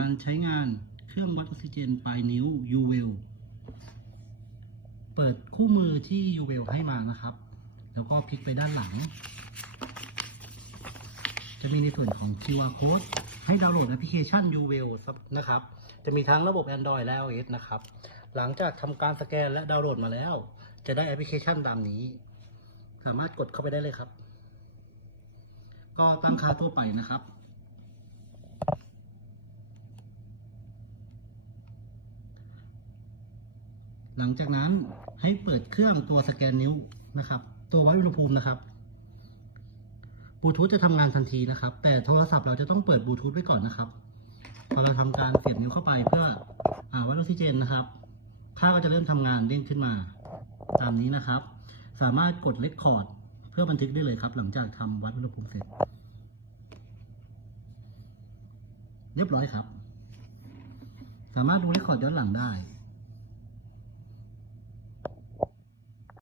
การใช้งานเครื่องวัดออกซิเจนปลายนิ้ว u w e l เปิดคู่มือที่ u w e l ให้มานะครับ แล้วก็พลิกไปด้านหลัง จะมีในส่วนของ QR code ให้ดาวน์โหลดแอปพลิเคชัน u w e l นะครับ จะมีทั้งระบบ Android และ iOS นะครับ หลังจากทำการสแกนและดาวน์โหลดมาแล้ว จะได้แอปพลิเคชันตามนี้ สามารถกดเข้าไปได้เลยครับ ก็ตั้งค่าทั่วไปนะครับ หลังจากนั้นให้เปิดเครื่องตัวสแกนนิ้วนะครับ ตัววัดอุณหภูมินะครับบลูทูธจะทำงานทันทีนะครับ แต่โทรศัพท์เราจะต้องเปิดบลูทูธไว้ก่อนนะครับ พอเราทำการเสียบนิ้วเข้าไปเพื่ออาวัดออกซิเจนนะครับค่าก็จะเริ่มทำงานเด้งขึ้นมา ตามนี้นะครับ สามารถกดเลคคอร์ดเพื่อบันทึกได้เลยครับ หลังจากทำวัดอุณหภูมิเสร็จ เรียบร้อยครับ สามารถดูเลคคอร์ดย้อนหลังได้